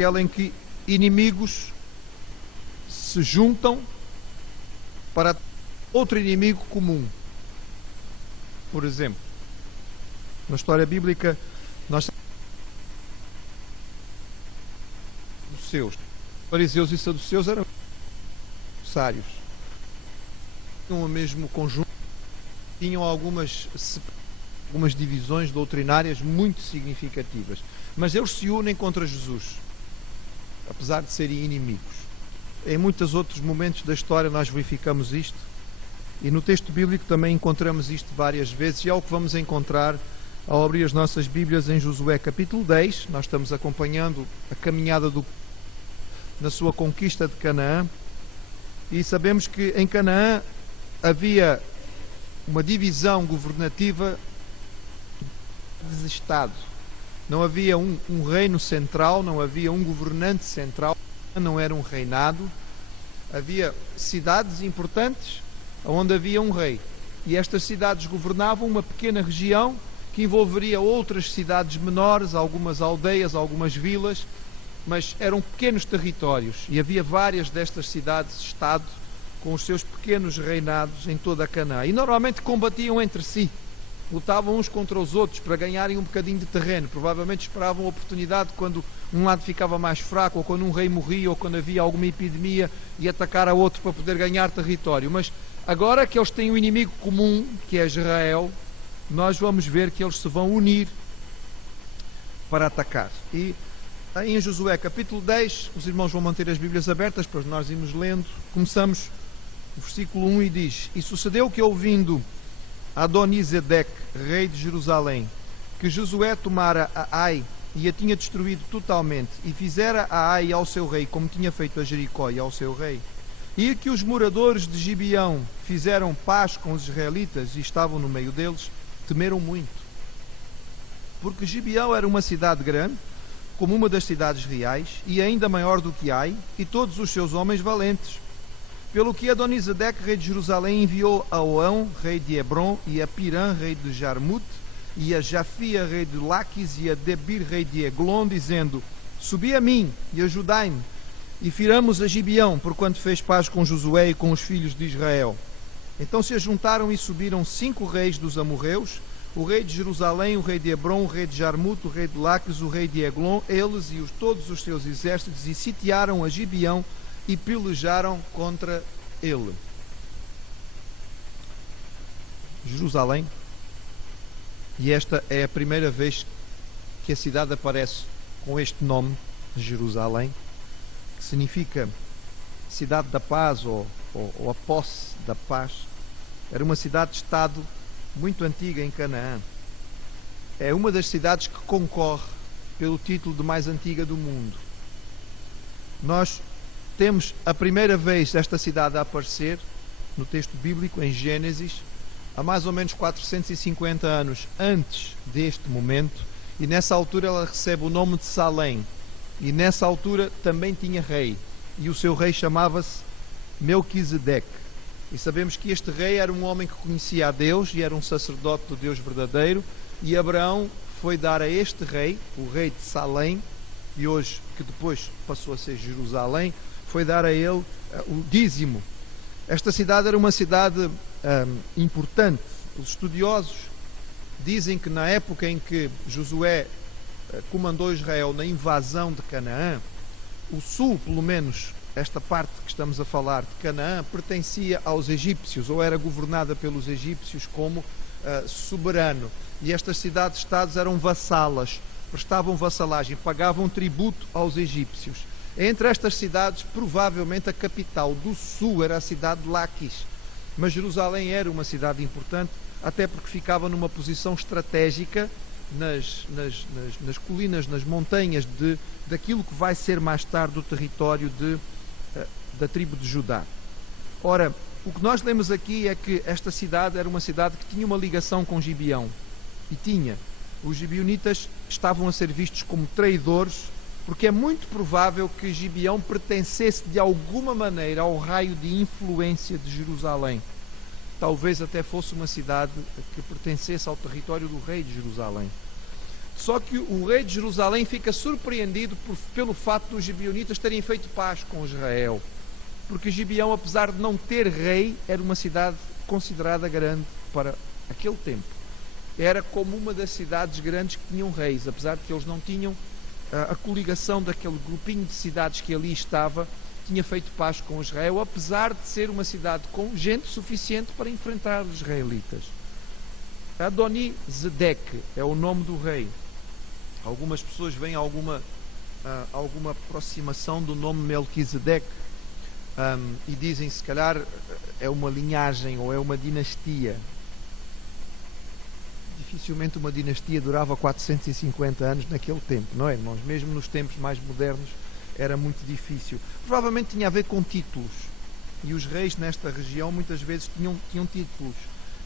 aquela em que inimigos se juntam para outro inimigo comum. Por exemplo, na história bíblica, nós saduceus, fariseus e saduceus eram adversários, tinham o mesmo conjunto, tinham algumas divisões doutrinárias muito significativas, mas eles se unem contra Jesus, apesar de serem inimigos. Em muitos outros momentos da história nós verificamos isto, e no texto bíblico também encontramos isto várias vezes, e é o que vamos encontrar ao abrir as nossas Bíblias em Josué capítulo 10. Nós estamos acompanhando a caminhada na sua conquista de Canaã, e sabemos que em Canaã havia uma divisão governativa de Estado. Não havia um reino central, não havia um governante central, não era um reinado. Havia cidades importantes onde havia um rei, e estas cidades governavam uma pequena região que envolveria outras cidades menores, algumas aldeias, algumas vilas, mas eram pequenos territórios, e havia várias destas cidades-estado com os seus pequenos reinados em toda a Canaã, e normalmente combatiam entre si, lutavam uns contra os outros para ganharem um bocadinho de terreno. Provavelmente esperavam a oportunidade quando um lado ficava mais fraco, ou quando um rei morria, ou quando havia alguma epidemia, e atacar a outro para poder ganhar território. Mas agora que eles têm um inimigo comum, que é Israel, nós vamos ver que eles se vão unir para atacar. E em Josué capítulo 10, os irmãos vão manter as Bíblias abertas para nós irmos lendo. Começamos no versículo 1 e diz: E sucedeu que, ouvindo Adonizedeque, rei de Jerusalém, que Josué tomara a Ai e a tinha destruído totalmente, e fizera a Ai ao seu rei como tinha feito a Jericó e ao seu rei, e que os moradores de Gibeão fizeram paz com os israelitas e estavam no meio deles, temeram muito. Porque Gibeão era uma cidade grande, como uma das cidades reais, e ainda maior do que Ai, e todos os seus homens valentes. Pelo que Adonizedeque, rei de Jerusalém, enviou a Oão, rei de Hebron, e a Pirã, rei de Jarmute, e a Jafia, rei de Laquis, e a Debir, rei de Eglon, dizendo: Subi a mim e ajudai-me, e firamos a Gibeão, porquanto fez paz com Josué e com os filhos de Israel. Então se ajuntaram e subiram 5 reis dos amorreus, o rei de Jerusalém, o rei de Hebron, o rei de Jarmute, o rei de Laquis, o rei de Eglon, eles e todos os seus exércitos, e sitiaram a Gibeão e pelejaram contra ele. Jerusalém, e esta é a primeira vez que a cidade aparece com este nome, Jerusalém, que significa cidade da paz, ou a posse da paz. Era uma cidade-estado muito antiga em Canaã. É uma das cidades que concorre pelo título de mais antiga do mundo. Nós temos a primeira vez esta cidade a aparecer no texto bíblico, em Gênesis, há mais ou menos 450 anos antes deste momento, e nessa altura ela recebe o nome de Salém, e nessa altura também tinha rei, e o seu rei chamava-se Melquisedeque. E sabemos que este rei era um homem que conhecia a Deus e era um sacerdote do Deus verdadeiro, e Abraão foi dar a este rei, o rei de Salém, e hoje, que depois passou a ser Jerusalém, foi dar a ele o dízimo. Esta cidade era uma cidade importante. Os estudiosos dizem que na época em que Josué comandou Israel na invasão de Canaã, o sul, pelo menos esta parte que estamos a falar de Canaã, pertencia aos egípcios, ou era governada pelos egípcios como soberano. E estas cidades-estados eram vassalas, prestavam vassalagem, pagavam tributo aos egípcios. Entre estas cidades, provavelmente a capital do sul era a cidade de Laquis, mas Jerusalém era uma cidade importante, até porque ficava numa posição estratégica nas colinas, nas montanhas daquilo que vai ser mais tarde o território da tribo de Judá. Ora, o que nós lemos aqui é que esta cidade era uma cidade que tinha uma ligação com Gibeão, e tinha. Os gibeonitas estavam a ser vistos como traidores, porque é muito provável que Gibeão pertencesse de alguma maneira ao raio de influência de Jerusalém. Talvez até fosse uma cidade que pertencesse ao território do rei de Jerusalém. Só que o rei de Jerusalém fica surpreendido pelo fato dos gibeonitas terem feito paz com Israel. Porque Gibeão, apesar de não ter rei, era uma cidade considerada grande para aquele tempo. Era como uma das cidades grandes que tinham reis, apesar de que eles não tinham a coligação daquele grupinho de cidades que ali estava, tinha feito paz com Israel, apesar de ser uma cidade com gente suficiente para enfrentar os israelitas. Adoni-Zedeque é o nome do rei. Algumas pessoas veem alguma aproximação do nome Melquisedeque e dizem, se calhar, é uma linhagem ou é uma dinastia. Dificilmente uma dinastia durava 450 anos naquele tempo, não é, irmãos? Mesmo nos tempos mais modernos era muito difícil. Provavelmente tinha a ver com títulos. E os reis nesta região muitas vezes tinham títulos.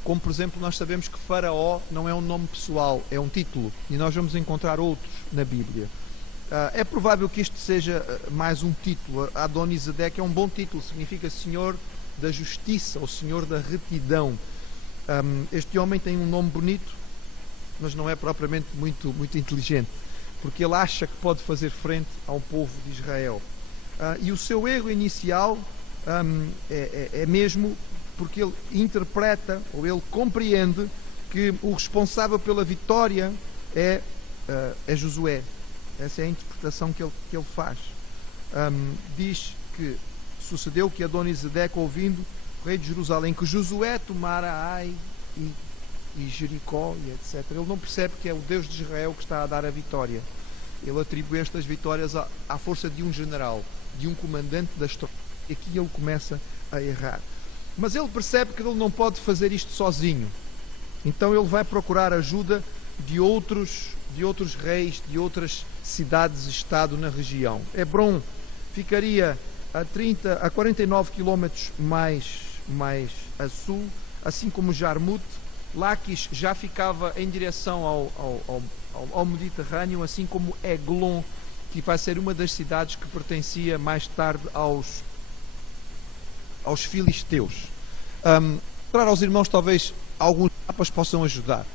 Como, por exemplo, nós sabemos que Faraó não é um nome pessoal, é um título. E nós vamos encontrar outros na Bíblia. É provável que isto seja mais um título. Adoni-Zedeque é um bom título, significa Senhor da Justiça ou Senhor da Retidão. Este homem tem um nome bonito, mas não é propriamente muito inteligente, porque ele acha que pode fazer frente ao povo de Israel. E o seu erro inicial é mesmo porque ele interpreta, ou ele compreende, que o responsável pela vitória é Josué. Essa é a interpretação que ele faz. Diz que sucedeu que Adoni-Zedeque, ouvindo o rei de Jerusalém, que Josué tomara Ai e Jericó e etc. Ele não percebe que é o Deus de Israel que está a dar a vitória. Ele atribui estas vitórias à força de um general, de um comandante das tropas. E aqui ele começa a errar. Mas ele percebe que ele não pode fazer isto sozinho. Então ele vai procurar ajuda de outros reis, de outras cidades-estado na região. Hebrom ficaria a 49 quilómetros mais a sul, assim como Jarmut. Laquis já ficava em direção ao Mediterrâneo, assim como Eglon, que vai ser uma das cidades que pertencia mais tarde aos filisteus. Mostrar aos irmãos, talvez alguns mapas possam ajudar.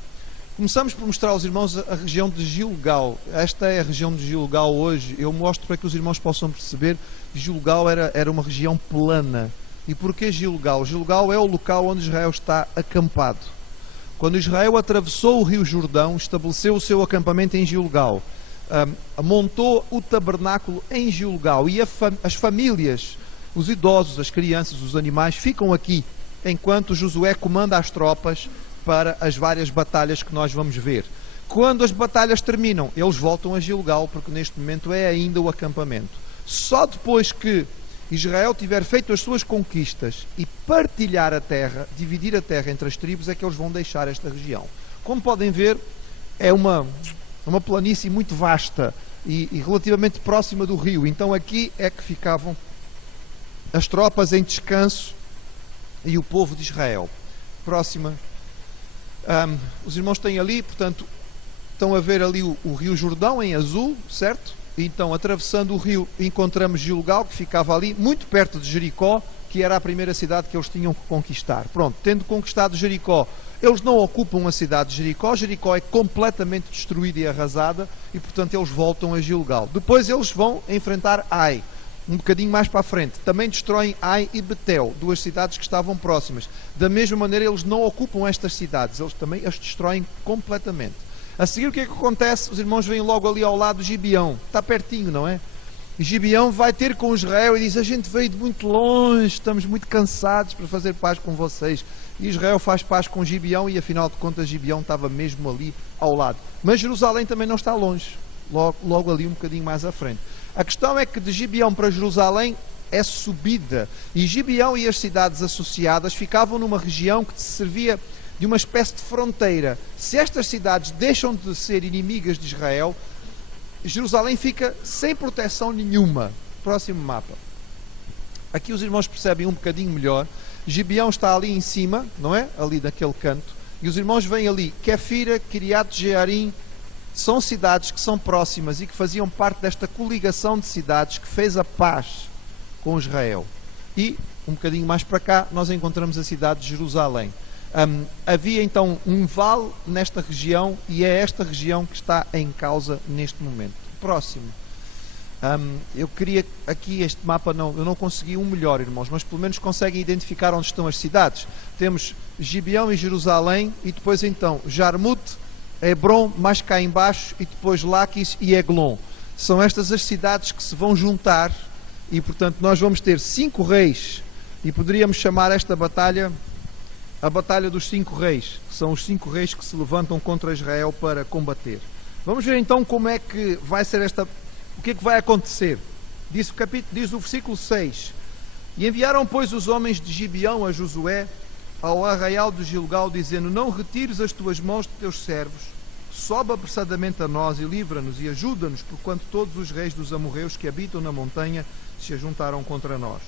Começamos por mostrar aos irmãos a região de Gilgal. Esta é a região de Gilgal hoje. Eu mostro para que os irmãos possam perceber que Gilgal era uma região plana. E porquê Gilgal? Gilgal é o local onde Israel está acampado. Quando Israel atravessou o rio Jordão, estabeleceu o seu acampamento em Gilgal, montou o tabernáculo em Gilgal, e as famílias, os idosos, as crianças, os animais ficam aqui, enquanto Josué comanda as tropas para as várias batalhas que nós vamos ver. Quando as batalhas terminam, eles voltam a Gilgal, porque neste momento é ainda o acampamento. Só depois que Israel tiver feito as suas conquistas e partilhar a terra, dividir a terra entre as tribos, é que eles vão deixar esta região. Como podem ver, é uma planície muito vasta e relativamente próxima do rio. Então aqui é que ficavam as tropas em descanso e o povo de Israel. Próxima. Os irmãos têm ali, portanto, estão a ver ali o rio Jordão em azul, certo? Então, atravessando o rio, encontramos Gilgal, que ficava ali, muito perto de Jericó, que era a primeira cidade que eles tinham que conquistar. Pronto, tendo conquistado Jericó, eles não ocupam a cidade de Jericó. Jericó é completamente destruída e arrasada, e portanto eles voltam a Gilgal. Depois eles vão enfrentar Ai, um bocadinho mais para a frente. Também destroem Ai e Betel, duas cidades que estavam próximas. Da mesma maneira, eles não ocupam estas cidades, eles também as destroem completamente. A seguir, o que é que acontece? Os irmãos vêm logo ali ao lado de Gibeão. Está pertinho, não é? E Gibeão vai ter com Israel e diz: a gente veio de muito longe, estamos muito cansados para fazer paz com vocês. E Israel faz paz com Gibeão e, afinal de contas, Gibeão estava mesmo ali ao lado. Mas Jerusalém também não está longe, logo ali um bocadinho mais à frente. A questão é que de Gibeão para Jerusalém é subida. E Gibeão e as cidades associadas ficavam numa região que servia de uma espécie de fronteira. Se estas cidades deixam de ser inimigas de Israel, Jerusalém fica sem proteção nenhuma. Próximo mapa. Aqui os irmãos percebem um bocadinho melhor. Gibeão está ali em cima, não é? Ali naquele canto. E os irmãos veem ali Quefira, Kiriat Jearim. São cidades que são próximas e que faziam parte desta coligação de cidades que fez a paz com Israel. E, um bocadinho mais para cá, nós encontramos a cidade de Jerusalém. Havia então um vale nesta região e é esta região que está em causa neste momento. Próximo. Eu queria aqui este mapa, eu não consegui um melhor, irmãos, mas pelo menos conseguem identificar onde estão as cidades. Temos Gibeão e Jerusalém, e depois então Jarmut, Hebron, mais cá em baixo, e depois Laquis e Eglon. São estas as cidades que se vão juntar, e portanto nós vamos ter 5 reis, e poderíamos chamar esta batalha a Batalha dos 5 Reis, que são os 5 reis que se levantam contra Israel para combater. Vamos ver então como é que vai ser o que é que vai acontecer. Diz o versículo 6: E enviaram, pois, os homens de Gibeão a Josué ao arraial de Gilgal, dizendo: Não retires as tuas mãos de teus servos, sobe apressadamente a nós e livra-nos e ajuda-nos, porquanto todos os reis dos amorreus que habitam na montanha se ajuntaram contra nós.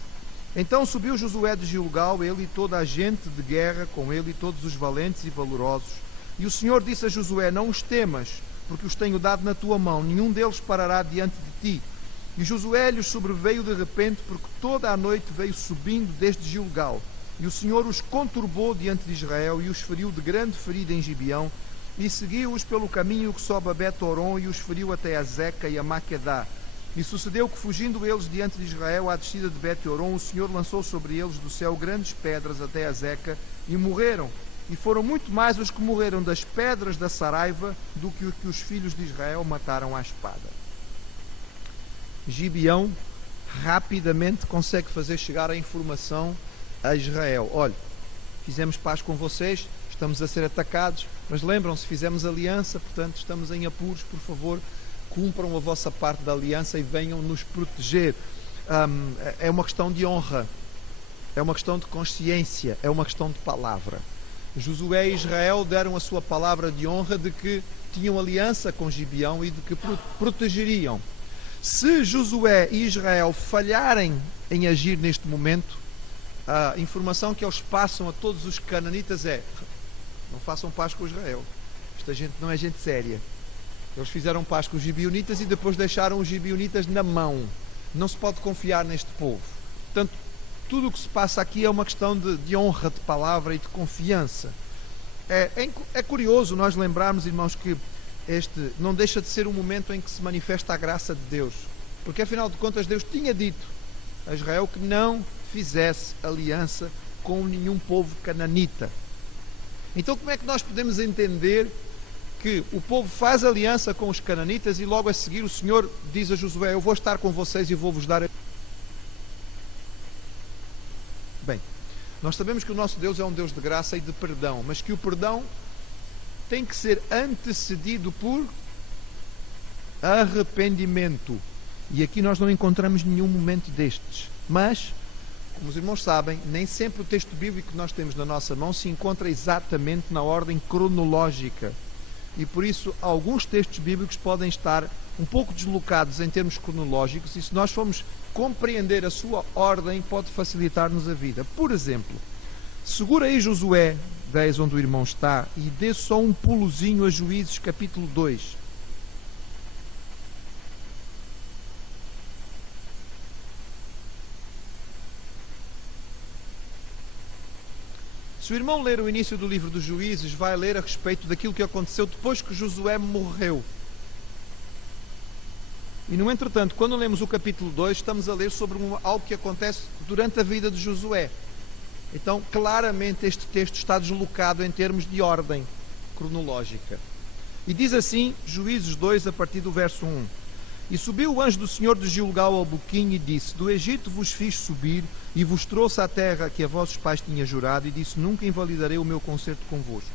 Então subiu Josué de Gilgal, ele e toda a gente de guerra, com ele e todos os valentes e valorosos. E o Senhor disse a Josué: Não os temas, porque os tenho dado na tua mão, nenhum deles parará diante de ti. E Josué lhes sobreveio de repente, porque toda a noite veio subindo desde Gilgal. E o Senhor os conturbou diante de Israel, e os feriu de grande ferida em Gibeão, e seguiu-os pelo caminho que sobe a Bet-Horon, e os feriu até a Zeca e a Maquedá. E sucedeu que, fugindo eles diante de Israel à descida de Bet-Horon, o Senhor lançou sobre eles do céu grandes pedras até a Zeca, e morreram. E foram muito mais os que morreram das pedras da Saraiva do que os filhos de Israel mataram à espada. Gibeão rapidamente consegue fazer chegar a informação a Israel. Olha, fizemos paz com vocês, estamos a ser atacados, mas lembram-se, fizemos aliança, portanto estamos em apuros, por favor, cumpram a vossa parte da aliança e venham nos proteger. É uma questão de honra, é uma questão de consciência, é uma questão de palavra. Josué e Israel deram a sua palavra de honra de que tinham aliança com Gibeão e de que protegeriam. Se Josué e Israel falharem em agir neste momento, a informação que eles passam a todos os cananitas é: não façam paz com Israel, esta gente não é gente séria. Eles fizeram paz com os gibeonitas e depois deixaram os gibeonitas na mão. Não se pode confiar neste povo. Portanto, tudo o que se passa aqui é uma questão de honra, de palavra e de confiança. É curioso nós lembrarmos, irmãos, que este não deixa de ser um momento em que se manifesta a graça de Deus. Porque, afinal de contas, Deus tinha dito a Israel que não fizesse aliança com nenhum povo cananita. Então, como é que nós podemos entender que o povo faz aliança com os cananitas e logo a seguir o Senhor diz a Josué: Eu vou estar com vocês e vou-vos dar... Bem, nós sabemos que o nosso Deus é um Deus de graça e de perdão, mas que o perdão tem que ser antecedido por arrependimento. E aqui nós não encontramos nenhum momento destes. Mas, como os irmãos sabem, nem sempre o texto bíblico que nós temos na nossa mão se encontra exatamente na ordem cronológica. E por isso alguns textos bíblicos podem estar um pouco deslocados em termos cronológicos, e se nós formos compreender a sua ordem, pode facilitar-nos a vida. Por exemplo, segura aí Josué 10, onde o irmão está, e dê só um pulozinho a Juízes capítulo 2. Se o irmão ler o início do livro dos Juízes, vai ler a respeito daquilo que aconteceu depois que Josué morreu. E no entretanto, quando lemos o capítulo 2, estamos a ler sobre algo que acontece durante a vida de Josué. Então, claramente, este texto está deslocado em termos de ordem cronológica. E diz assim, Juízes 2, a partir do verso 1. E subiu o anjo do Senhor de Gilgal ao Boquim e disse: Do Egito vos fiz subir e vos trouxe à terra que a vossos pais tinha jurado, e disse: Nunca invalidarei o meu concerto convosco.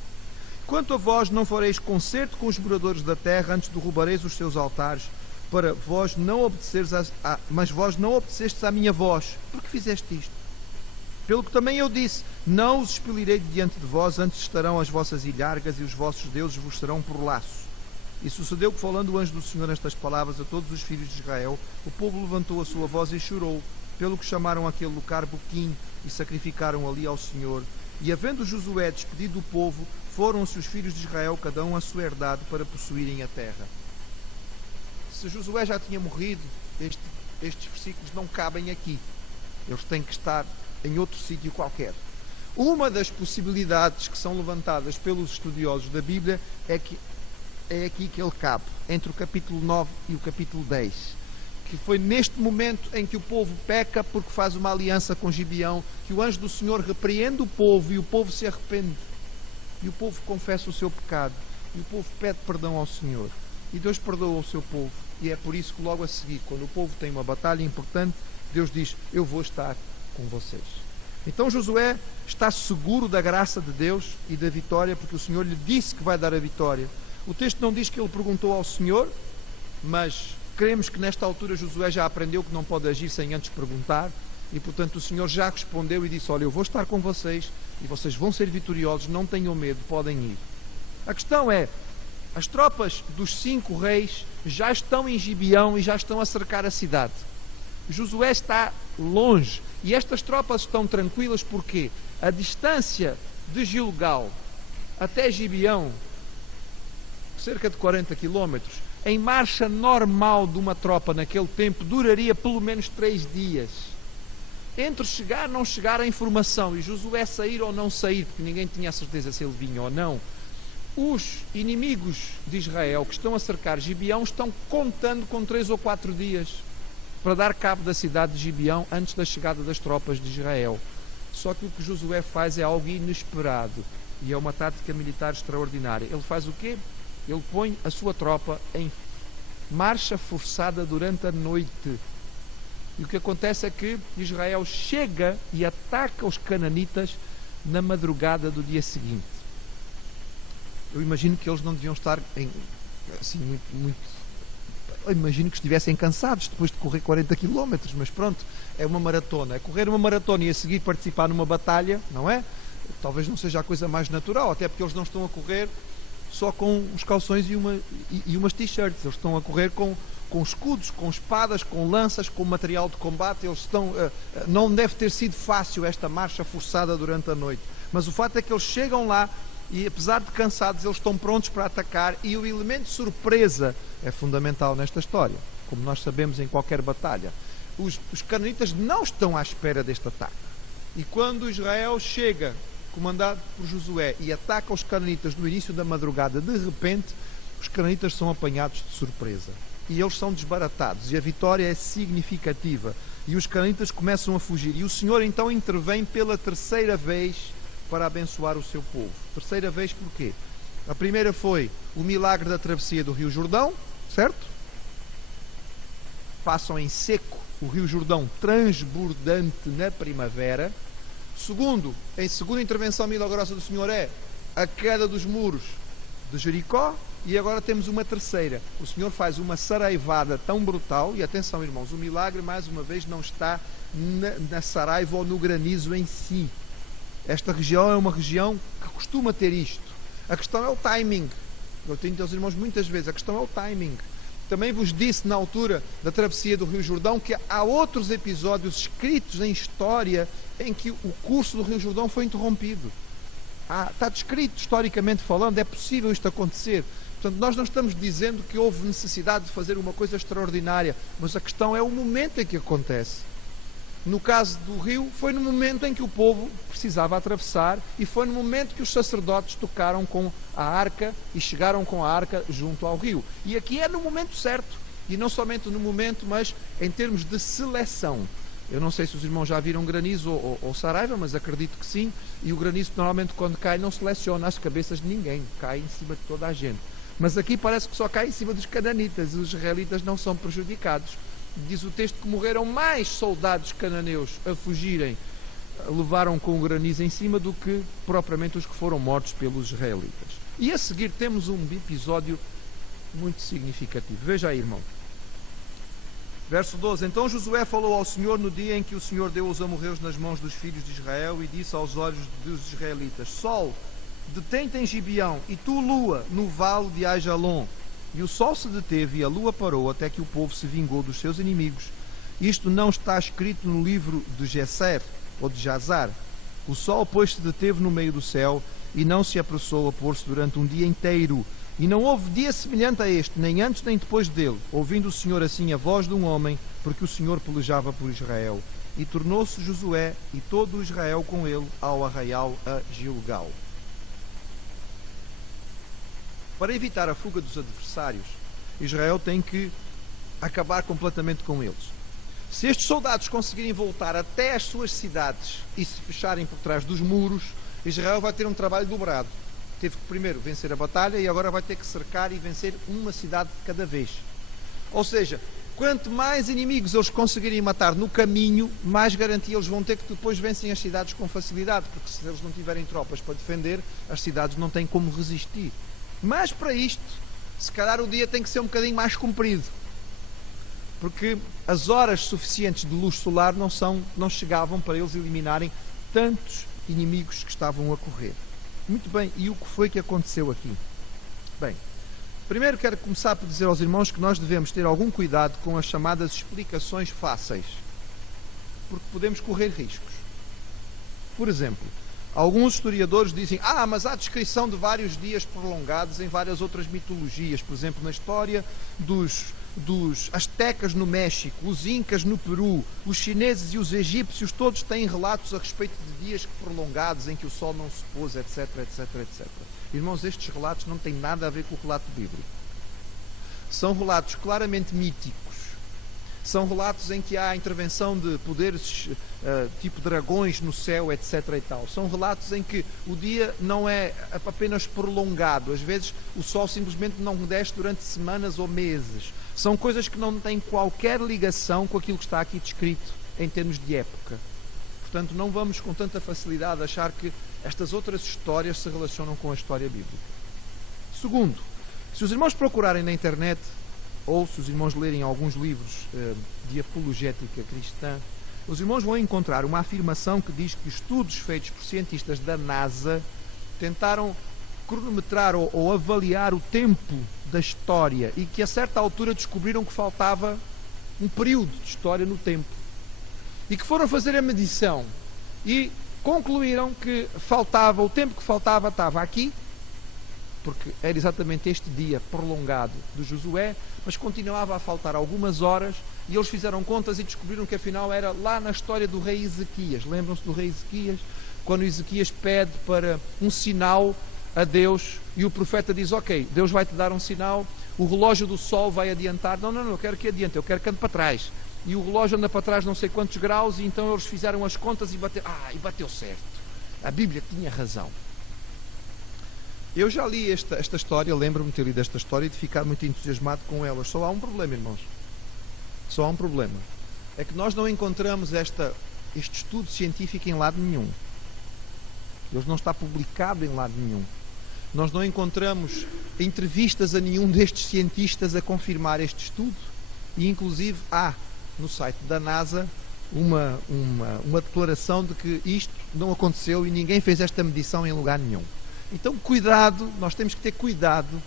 Quanto a vós, não fareis concerto com os moradores da terra, antes derrubareis os seus altares, para vós não obedeceres mas vós não obedecestes à minha voz. Por que fizeste isto? Pelo que também eu disse: Não os expelirei de diante de vós, antes estarão as vossas ilhargas, e os vossos deuses vos serão por laço. E sucedeu que, falando o anjo do Senhor estas palavras a todos os filhos de Israel, o povo levantou a sua voz e chorou, pelo que chamaram aquele lugar Boquim, e sacrificaram ali ao Senhor. E havendo Josué despedido o povo, foram-se os filhos de Israel, cada um à sua herdade, para possuírem a terra. Se Josué já tinha morrido, estes versículos não cabem aqui. Eles têm que estar em outro sítio qualquer. Uma das possibilidades que são levantadas pelos estudiosos da Bíblia é que é aqui que ele cabe, entre o capítulo 9 e o capítulo 10, que foi neste momento em que o povo peca porque faz uma aliança com Gibeão, que o anjo do Senhor repreende o povo e o povo se arrepende, e o povo confessa o seu pecado, e o povo pede perdão ao Senhor, e Deus perdoa o seu povo. E é por isso que logo a seguir, quando o povo tem uma batalha importante, Deus diz: eu vou estar com vocês. Então Josué está seguro da graça de Deus e da vitória, porque o Senhor lhe disse que vai dar a vitória. O texto não diz que ele perguntou ao Senhor, mas cremos que nesta altura Josué já aprendeu que não pode agir sem antes perguntar, e portanto o Senhor já respondeu e disse: olha, eu vou estar com vocês e vocês vão ser vitoriosos, não tenham medo, podem ir. A questão é, as tropas dos 5 reis já estão em Gibeão e já estão a cercar a cidade. Josué está longe e estas tropas estão tranquilas porque a distância de Gilgal até Gibeão, cerca de 40 quilómetros, em marcha normal de uma tropa naquele tempo, duraria pelo menos 3 dias. Entre chegar e não chegar a informação e Josué sair ou não sair, porque ninguém tinha a certeza se ele vinha ou não, os inimigos de Israel que estão a cercar Gibeão estão contando com 3 ou 4 dias para dar cabo da cidade de Gibeão antes da chegada das tropas de Israel. Só que o que Josué faz é algo inesperado e é uma tática militar extraordinária. Ele faz o quê? Ele põe a sua tropa em marcha forçada durante a noite. E o que acontece é que Israel chega e ataca os cananitas na madrugada do dia seguinte. Eu imagino que eles não deviam estar assim muito. Eu imagino que estivessem cansados depois de correr 40 km, mas pronto, é uma maratona. É correr uma maratona e a seguir participar numa batalha, não é? Talvez não seja a coisa mais natural, até porque eles não estão a correr só com os calções e umas t-shirts. Eles estão a correr com escudos, com espadas, com lanças, com material de combate. Eles estão, não deve ter sido fácil esta marcha forçada durante a noite. Mas o fato é que eles chegam lá e, apesar de cansados, eles estão prontos para atacar. E o elemento surpresa é fundamental nesta história, como nós sabemos em qualquer batalha. Os cananitas não estão à espera deste ataque. E quando Israel chega, comandado por Josué, e ataca os cananitas no início da madrugada, de repente, os cananitas são apanhados de surpresa. E eles são desbaratados, e a vitória é significativa. E os cananitas começam a fugir. E o Senhor então intervém pela 3ª vez para abençoar o seu povo. 3ª vez porquê? A primeira foi o milagre da travessia do Rio Jordão, certo? Passam em seco o Rio Jordão, transbordante na primavera. Segundo, em segunda intervenção milagrosa do Senhor é a queda dos muros de Jericó. E agora temos uma terceira. O Senhor faz uma saraivada tão brutal, e atenção irmãos, o milagre mais uma vez não está na saraiva ou no granizo em si. Esta região é uma região que costuma ter isto. A questão é o timing. Eu tenho dito aos irmãos muitas vezes, a questão é o timing. Também vos disse na altura da travessia do Rio Jordão que há outros episódios escritos em história em que o curso do Rio Jordão foi interrompido. Está descrito historicamente falando, é possível isto acontecer. Portanto, nós não estamos dizendo que houve necessidade de fazer uma coisa extraordinária, mas a questão é o momento em que acontece. No caso do rio, foi no momento em que o povo precisava atravessar e foi no momento que os sacerdotes tocaram com a arca e chegaram com a arca junto ao rio. E aqui é no momento certo, e não somente no momento, mas em termos de seleção. Eu não sei se os irmãos já viram granizo ou saraiva, mas acredito que sim. E o granizo normalmente quando cai não seleciona as cabeças de ninguém, cai em cima de toda a gente. Mas aqui parece que só cai em cima dos cananitas, e os israelitas não são prejudicados. Diz o texto que morreram mais soldados cananeus a fugirem, levaram com o granizo em cima, do que propriamente os que foram mortos pelos israelitas. E a seguir temos um episódio muito significativo. Veja aí, irmão. Verso 12. Então Josué falou ao Senhor no dia em que o Senhor deu os amorreus nas mãos dos filhos de Israel e disse aos olhos dos israelitas: Sol, detém-te em Gibeão, e tu, lua, no vale de Aijalon. E o sol se deteve e a lua parou, até que o povo se vingou dos seus inimigos. Isto não está escrito no livro de Gesser ou de Jazar. O sol, pois, se deteve no meio do céu e não se apressou a pôr-se durante um dia inteiro. E não houve dia semelhante a este, nem antes nem depois dele, ouvindo o Senhor assim a voz de um homem, porque o Senhor pelejava por Israel. E tornou-se Josué e todo o Israel com ele ao arraial a Gilgal. Para evitar a fuga dos adversários, Israel tem que acabar completamente com eles. Se estes soldados conseguirem voltar até as suas cidades e se fecharem por trás dos muros, Israel vai ter um trabalho dobrado. Teve que primeiro vencer a batalha e agora vai ter que cercar e vencer uma cidade de cada vez. Ou seja, quanto mais inimigos eles conseguirem matar no caminho, mais garantia eles vão ter que depois vencem as cidades com facilidade, porque se eles não tiverem tropas para defender, as cidades não têm como resistir. Mas para isto, se calhar o dia tem que ser um bocadinho mais comprido, porque as horas suficientes de luz solar não chegavam para eles eliminarem tantos inimigos que estavam a correr. Muito bem, e o que foi que aconteceu aqui? Bem, primeiro quero começar por dizer aos irmãos que nós devemos ter algum cuidado com as chamadas explicações fáceis, porque podemos correr riscos. Por exemplo, alguns historiadores dizem, mas há descrição de vários dias prolongados em várias outras mitologias, por exemplo, na história dos astecas no México, os incas no Peru, os chineses e os egípcios, todos têm relatos a respeito de dias prolongados em que o sol não se pôs, etc, etc, etc. Irmãos, estes relatos não têm nada a ver com o relato bíblico. São relatos claramente míticos. São relatos em que há a intervenção de poderes tipo dragões no céu, etc. e tal. São relatos em que o dia não é apenas prolongado. Às vezes o sol simplesmente não desce durante semanas ou meses. São coisas que não têm qualquer ligação com aquilo que está aqui descrito em termos de época. Portanto, não vamos com tanta facilidade achar que estas outras histórias se relacionam com a história bíblica. Segundo, se os irmãos procurarem na internet, ou se os irmãos lerem alguns livros de apologética cristã, os irmãos vão encontrar uma afirmação que diz que estudos feitos por cientistas da NASA tentaram cronometrar ou avaliar o tempo da história e que a certa altura descobriram que faltava um período de história no tempo. E que foram fazer a medição e concluíram que o tempo que faltava estava aqui, porque era exatamente este dia prolongado de Josué, mas continuava a faltar algumas horas e eles fizeram contas e descobriram que afinal era lá na história do rei Ezequias. Lembram-se do rei Ezequias? Quando Ezequias pede para um sinal a Deus e o profeta diz, ok, Deus vai te dar um sinal, o relógio do sol vai adiantar, não, eu quero que adiante, eu quero que ande para trás, e o relógio anda para trás não sei quantos graus, e então eles fizeram as contas e bateu certo, a Bíblia tinha razão. Eu já li esta história, lembro-me de ter lido esta história e de ficar muito entusiasmado com ela. Só há um problema, irmãos, só há um problema, é que nós não encontramos este estudo científico em lado nenhum. Ele não está publicado em lado nenhum. Nós não encontramos entrevistas a nenhum destes cientistas a confirmar este estudo. E inclusive há no site da NASA uma declaração de que isto não aconteceu e ninguém fez esta medição em lugar nenhum. Então cuidado, nós temos que ter cuidado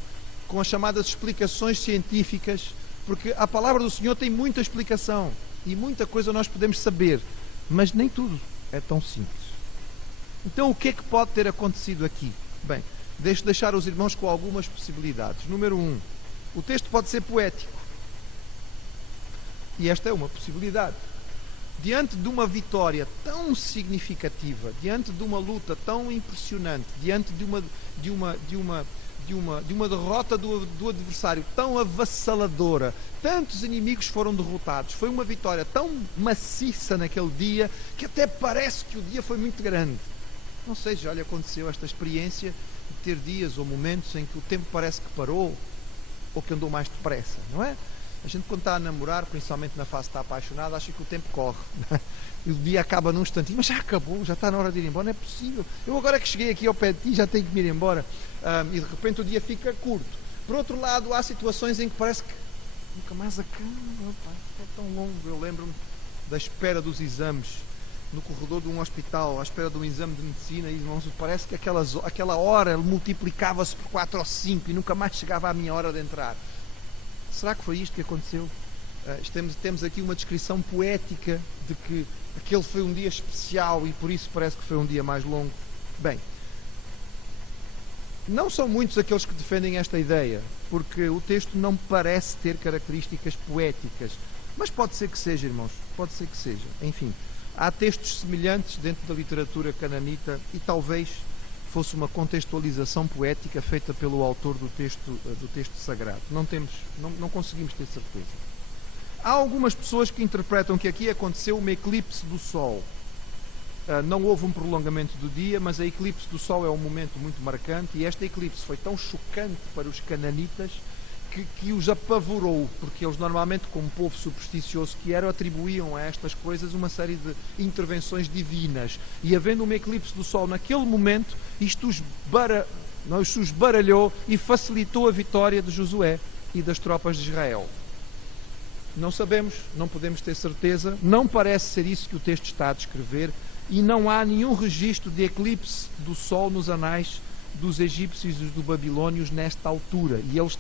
com as chamadas explicações científicas, porque a palavra do Senhor tem muita explicação e muita coisa nós podemos saber, mas nem tudo é tão simples. Então o que é que pode ter acontecido aqui? Bem, deixar os irmãos com algumas possibilidades. Número 1, o texto pode ser poético. E esta é uma possibilidade. Diante de uma vitória tão significativa, diante de uma luta tão impressionante, diante de uma derrota do adversário tão avassaladora, tantos inimigos foram derrotados, foi uma vitória tão maciça naquele dia, que até parece que o dia foi muito grande. Não sei se já lhe aconteceu esta experiência de ter dias ou momentos em que o tempo parece que parou ou que andou mais depressa, não é? A gente quando está a namorar, principalmente na fase de estar apaixonado, acha que o tempo corre, e o dia acaba num instantinho, mas já acabou, já está na hora de ir embora, não é possível. Eu agora que cheguei aqui ao pé de ti já tenho que me ir embora, e de repente o dia fica curto. Por outro lado, há situações em que parece que nunca mais acaba, é tão longo. Eu lembro-me da espera dos exames no corredor de um hospital, à espera de um exame de medicina, e irmãos, parece que aquela hora multiplicava-se por 4 ou 5 e nunca mais chegava à minha hora de entrar. Será que foi isto que aconteceu? Temos aqui uma descrição poética de que aquele foi um dia especial e por isso parece que foi um dia mais longo. Bem, não são muitos aqueles que defendem esta ideia, porque o texto não parece ter características poéticas, mas pode ser que seja, irmãos, pode ser que seja. Enfim, Há textos semelhantes dentro da literatura cananita e talvez fosse uma contextualização poética feita pelo autor do texto sagrado. Não conseguimos ter certeza. Há algumas pessoas que interpretam que aqui aconteceu uma eclipse do Sol. Não houve um prolongamento do dia, mas a eclipse do Sol é um momento muito marcante, e esta eclipse foi tão chocante para os cananitas que os apavorou, porque eles normalmente, como povo supersticioso que eram, atribuíam a estas coisas uma série de intervenções divinas, e havendo uma eclipse do Sol naquele momento, isto os baralhou e facilitou a vitória de Josué e das tropas de Israel. Não sabemos, não podemos ter certeza, não parece ser isso que o texto está a descrever, e não há nenhum registro de eclipse do Sol nos anais dos egípcios e dos babilônios nesta altura, e eles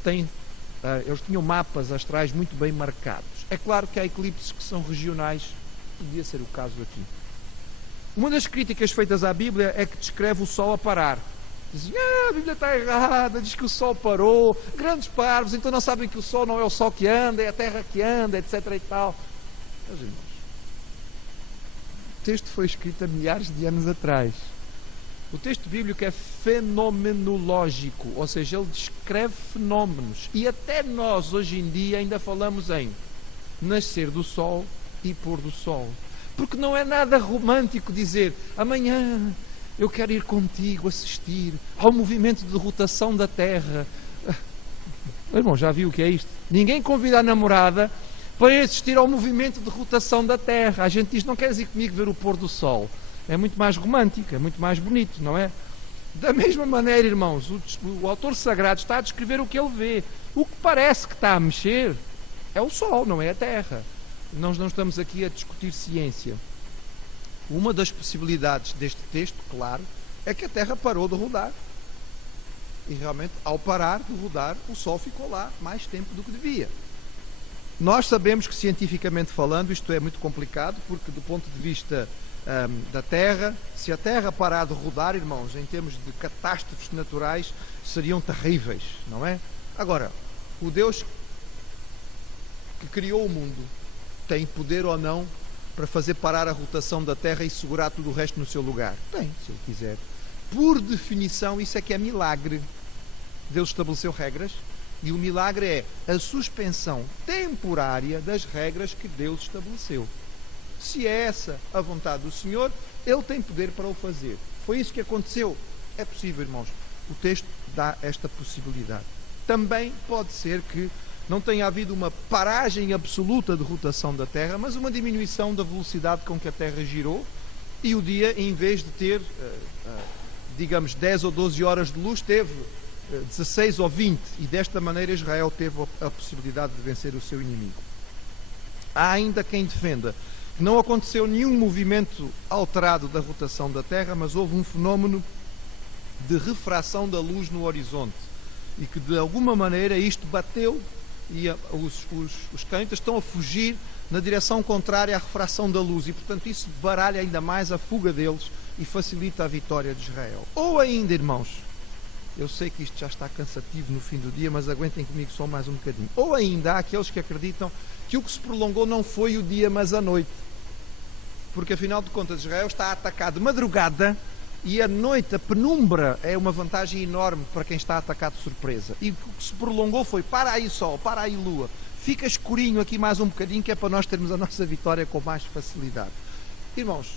tinham mapas astrais muito bem marcados. É claro que há eclipses que são regionais, podia ser o caso aqui. Uma das críticas feitas à Bíblia é que descreve o Sol a parar. Dizem, a Bíblia está errada, diz que o Sol parou, grandes parvos, então não sabem que o Sol não é o Sol que anda, é a Terra que anda, etc. e tal. Meus irmãos, o texto foi escrito há milhares de anos atrás. O texto bíblico é fenomenológico, ou seja, ele descreve fenómenos. E até nós, hoje em dia, ainda falamos em nascer do sol e pôr do sol. Porque não é nada romântico dizer, amanhã eu quero ir contigo assistir ao movimento de rotação da Terra. Meu irmão, já viu o que é isto? Ninguém convida a namorada para assistir ao movimento de rotação da Terra. A gente diz, não queres ir comigo ver o pôr do sol? É muito mais romântico, é muito mais bonito, não é? Da mesma maneira, irmãos, o autor sagrado está a descrever o que ele vê. O que parece que está a mexer é o sol, não é a Terra. Nós não estamos aqui a discutir ciência. Uma das possibilidades deste texto, claro, é que a Terra parou de rodar. E realmente, ao parar de rodar, o Sol ficou lá mais tempo do que devia. Nós sabemos que, cientificamente falando, isto é muito complicado, porque do ponto de vista da Terra, se a Terra parar de rodar, irmãos, em termos de catástrofes naturais, seriam terríveis, não é? Agora, o Deus que criou o mundo tem poder ou não para fazer parar a rotação da Terra e segurar tudo o resto no seu lugar? Tem, se ele quiser. Por definição, isso é que é milagre. Deus estabeleceu regras e o milagre é a suspensão temporária das regras que Deus estabeleceu. Se é essa a vontade do Senhor, Ele tem poder para o fazer. Foi isso que aconteceu. É possível, irmãos. O texto dá esta possibilidade. Também pode ser que não tenha havido uma paragem absoluta de rotação da Terra, mas uma diminuição da velocidade com que a Terra girou, e o dia, em vez de ter, digamos, 10 ou 12 horas de luz, teve 16 ou 20, e desta maneira Israel teve a possibilidade de vencer o seu inimigo. Há ainda quem defenda que não aconteceu nenhum movimento alterado da rotação da Terra, mas houve um fenómeno de refração da luz no horizonte, e que de alguma maneira isto bateu, e os canitas estão a fugir na direção contrária à refração da luz, e portanto isso baralha ainda mais a fuga deles e facilita a vitória de Israel. Ou ainda, irmãos, eu sei que isto já está cansativo no fim do dia, mas aguentem comigo só mais um bocadinho. Ou ainda há aqueles que acreditam que o que se prolongou não foi o dia, mas a noite. Porque afinal de contas Israel está atacado de madrugada, e a noite, a penumbra, é uma vantagem enorme para quem está atacado de surpresa. E o que se prolongou foi, para aí sol, para aí lua, fica escurinho aqui mais um bocadinho, que é para nós termos a nossa vitória com mais facilidade. Irmãos,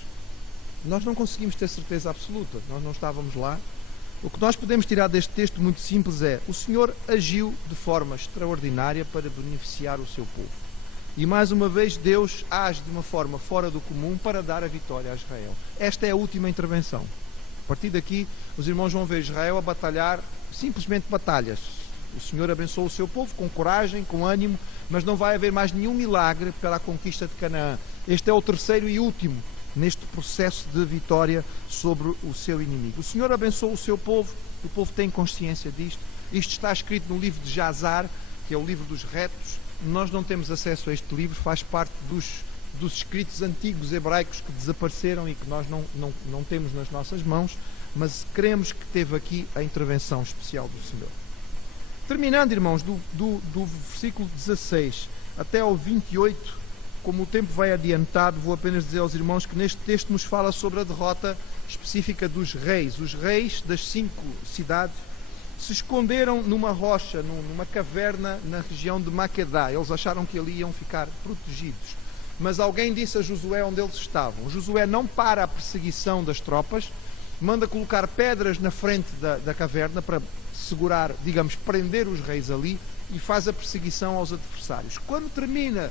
nós não conseguimos ter certeza absoluta, nós não estávamos lá. O que nós podemos tirar deste texto muito simples é, o Senhor agiu de forma extraordinária para beneficiar o seu povo. E mais uma vez Deus age de uma forma fora do comum para dar a vitória a Israel. Esta é a última intervenção. A partir daqui, os irmãos vão ver Israel a batalhar, simplesmente batalhas. O Senhor abençoou o seu povo com coragem, com ânimo, mas não vai haver mais nenhum milagre para a conquista de Canaã. Este é o terceiro e último neste processo de vitória sobre o seu inimigo. O Senhor abençoou o seu povo, o povo tem consciência disto. Isto está escrito no livro de Jazar, que é o livro dos retos. Nós não temos acesso a este livro, faz parte dos escritos antigos hebraicos que desapareceram e que nós não temos nas nossas mãos, mas cremos que teve aqui a intervenção especial do Senhor. Terminando, irmãos, do versículo 16 até ao 28, como o tempo vai adiantado, vou apenas dizer aos irmãos que neste texto nos fala sobre a derrota específica dos reis. Os reis das 5 cidades se esconderam numa rocha, numa caverna na região de Maquedá. Eles acharam que ali iam ficar protegidos. Mas alguém disse a Josué onde eles estavam. Josué não para a perseguição das tropas, manda colocar pedras na frente da caverna para segurar, digamos, prender os reis ali, e faz a perseguição aos adversários. Quando termina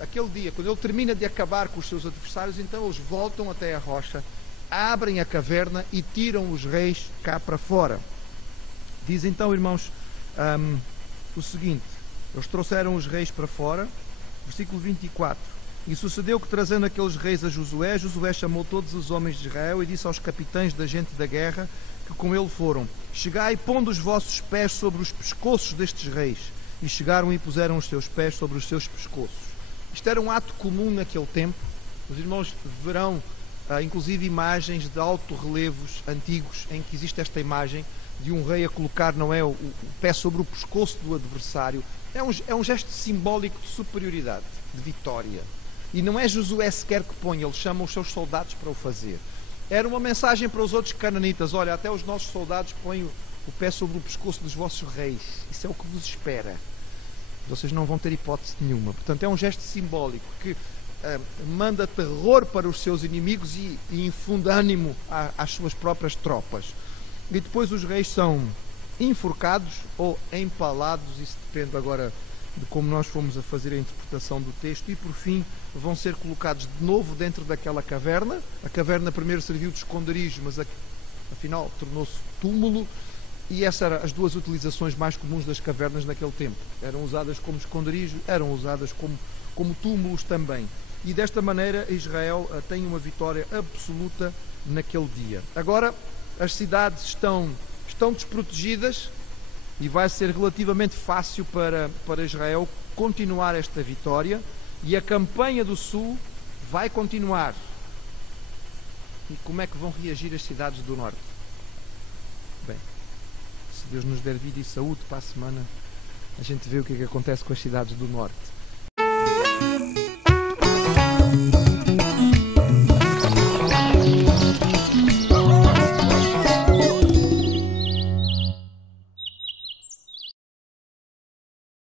aquele dia, quando ele termina de acabar com os seus adversários, então eles voltam até a rocha, abrem a caverna e tiram os reis cá para fora. Diz então, irmãos, o seguinte: eles trouxeram os reis para fora, versículo 24. E sucedeu que, trazendo aqueles reis a Josué, Josué chamou todos os homens de Israel e disse aos capitães da gente da guerra que com ele foram: chegai, pondo os vossos pés sobre os pescoços destes reis. E chegaram e puseram os seus pés sobre os seus pescoços. Isto era um ato comum naquele tempo. Os irmãos verão, inclusive, imagens de alto-relevos antigos em que existe esta imagem de um rei a colocar, não é, o pé sobre o pescoço do adversário. É um gesto simbólico de superioridade, de vitória. E não é Josué sequer que põe, ele chama os seus soldados para o fazer. Era uma mensagem para os outros cananitas: olha, até os nossos soldados põem o pé sobre o pescoço dos vossos reis. Isso é o que vos espera. Vocês não vão ter hipótese nenhuma. Portanto, é um gesto simbólico que manda terror para os seus inimigos e infunde ânimo às suas próprias tropas. E depois os reis são enforcados ou empalados, isso depende agora de como nós fomos a fazer a interpretação do texto, e por fim vão ser colocados de novo dentro daquela caverna. A caverna primeiro serviu de esconderijo, mas afinal tornou-se túmulo, e essas eram as duas utilizações mais comuns das cavernas naquele tempo. Eram usadas como esconderijo, eram usadas como túmulos também. E desta maneira Israel tem uma vitória absoluta naquele dia. Agora as cidades estão desprotegidas e vai ser relativamente fácil para Israel continuar esta vitória, e a campanha do sul vai continuar. E como é que vão reagir as cidades do norte? Bem, se Deus nos der vida e saúde, para a semana a gente vê o que é que acontece com as cidades do norte.